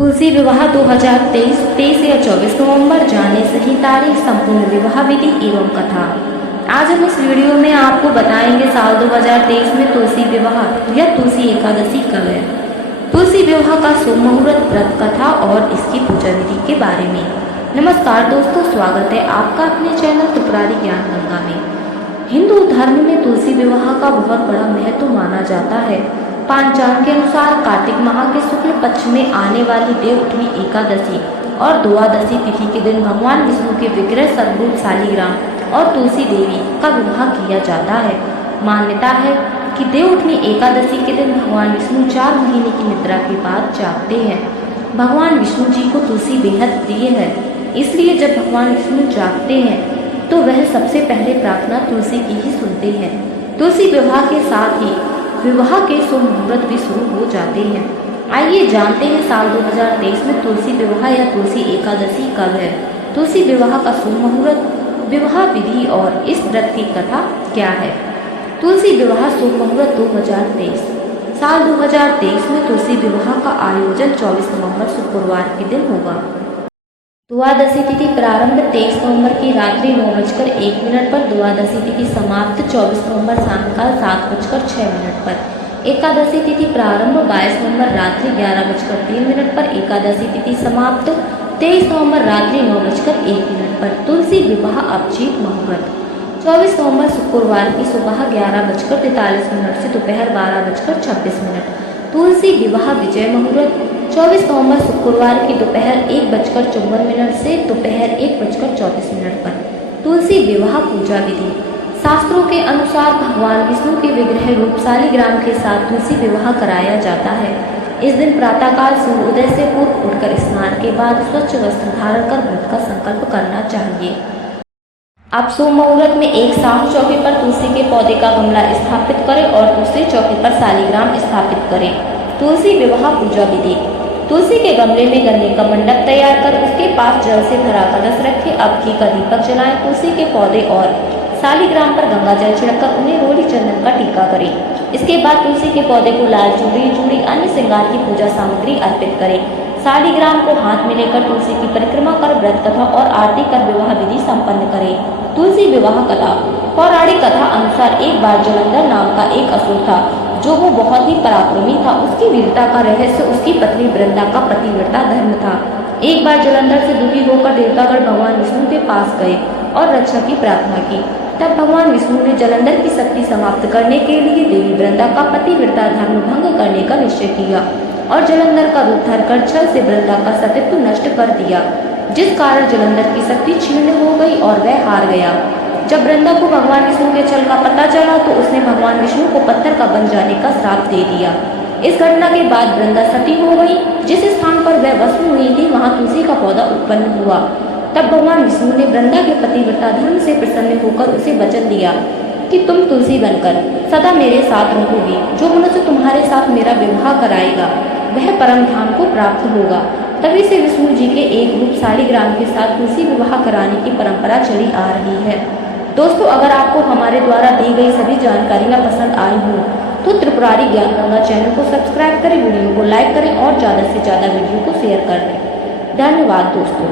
तुलसी विवाह 2023 23 या 24 नवंबर जाने सही तारीख, संपूर्ण विवाह विधि एवं कथा। आज हम इस वीडियो में आपको बताएंगे साल 2023 में तुलसी विवाह या तुलसी एकादशी कब है, तुलसी विवाह का शुभ मुहूर्त, व्रत कथा और इसकी पूजा विधि के बारे में। नमस्कार दोस्तों, स्वागत है आपका अपने चैनल त्रिपुरारी ज्ञान गंगा में। हिंदू धर्म में तुलसी विवाह का बहुत बड़ा महत्व माना जाता है। पंचांग के अनुसार कार्तिक माह के शुक्ल पक्ष में आने वाली देवउठनी एकादशी और द्वादशी तिथि के दिन भगवान विष्णु के विग्रह स्वरूप शालिग्राम और तुलसी देवी का विवाह किया जाता है। मान्यता है कि देवउठनी एकादशी के दिन भगवान विष्णु 4 महीने की निद्रा के बाद जागते हैं। भगवान विष्णु जी को तुलसी बेहद प्रिय है, इसलिए जब भगवान विष्णु जागते हैं तो वह सबसे पहले प्रार्थना तुलसी की ही सुनते हैं। तुलसी विवाह के साथ ही विवाह के शुभ मुहूर्त भी शुरू हो जाते हैं। आइए जानते हैं साल 2023 में तुलसी विवाह या तुलसी एकादशी कब है, तुलसी विवाह का शुभ मुहूर्त, विवाह विधि और इस व्रत की कथा क्या है। तुलसी विवाह शुभ मुहूर्त 2023। साल 2023 में तुलसी विवाह का आयोजन 24 नवंबर शुक्रवार के दिन होगा। द्वादशी तिथि प्रारंभ 23 नवंबर की रात्रि 9:01 पर, द्वादशी तिथि समाप्त 24 नवंबर सायंकाल 7:06 पर। एकादशी तिथि प्रारंभ 22 नवंबर रात्रि 11:03 पर, एकादशी तिथि समाप्त 23 नवंबर रात्रि 9:01 पर। तुलसी विवाह अभिजीत मुहूर्त 24 नवंबर शुक्रवार की सुबह 11:43 से दोपहर 12:26। तुलसी विवाह विजय मुहूर्त 24 नवंबर शुक्रवार की दोपहर 1:54 से दोपहर 1:34 पर। तुलसी विवाह पूजा विधि। शास्त्रों के अनुसार भगवान विष्णु के विग्रह रूप शालिग्राम के साथ तुलसी विवाह कराया जाता है। इस दिन प्रातःकाल सूर्योदय से पूर्व उठकर स्नान के बाद स्वच्छ वस्त्र धारण कर व्रत का संकल्प करना चाहिए। आप शुभ मुहूर्त में एक साफ चौकी पर तुलसी के पौधे का गमला स्थापित करें और दूसरी चौकी पर शालिग्राम स्थापित करें। तुलसी विवाह पूजा विधि। तुलसी के गमले में गन्ने का मंडप तैयार कर उसके पास जल से भरा कलश रखें। अब घी का दीपक जलाएं। तुलसी के पौधे और शालिग्राम पर गंगा जल छिड़ककर उन्हें रोली चंदन का टीका करें। इसके बाद तुलसी के पौधे को लाल चूड़ी अन्य श्रृंगार की पूजा सामग्री अर्पित करें। शालिग्राम को हाथ में लेकर तुलसी की परिक्रमा कर व्रत कथा और आरती कर विवाह विधि संपन्न करें। तुलसी विवाह कथा। पौराणिक कथा अनुसार एक बार जलंधर नाम का एक असुर था, जो वो बहुत ही पराक्रमी था। उसकी वीरता का रहस्य उसकी पत्नी वृंदा का पतिव्रता धर्म था। एक बार जलंधर से दुखी होकर देवतागण भगवान विष्णु के पास गए और रक्षा की प्रार्थना की। तब भगवान विष्णु ने जलंधर की शक्ति समाप्त करने के लिए देवी वृंदा का पतिव्रता धर्म भंग करने का निश्चय किया और जलंधर का रूप धरकर छल से वृंदा का सतीत्व नष्ट कर दिया, जिस कारण जलंधर की शक्ति क्षीण हो गई और वह हार गया। जब वृंदा को भगवान विष्णु के छल का पता चला तो उसने भगवान विष्णु को पत्थर का बन जाने का श्राप दे दिया। इस घटना के बाद वृंदा सती हो गई। जिस स्थान पर वह वस्त्र हुई थी वहां तुलसी का पौधा उत्पन्न हुआ। तब भगवान विष्णु ने वृंदा के पतिव्रता धर्म से प्रसन्न होकर उसे वचन दिया कि तुम तुलसी बनकर सदा मेरे साथ रहोगी। जो मनुष्य तुम्हारे साथ मेरा विवाह कराएगा वह परम धाम को प्राप्त होगा। तभी से विष्णु जी के एक रूप शालिग्राम के साथ तुलसी विवाह कराने की परंपरा चली आ रही है। दोस्तों, अगर आपको हमारे द्वारा दी गई सभी जानकारियाँ पसंद आई हो तो त्रिपुरारी ज्ञान गंगा चैनल को सब्सक्राइब करें, वीडियो को लाइक करें और ज़्यादा से ज़्यादा वीडियो को शेयर कर दें। धन्यवाद दोस्तों।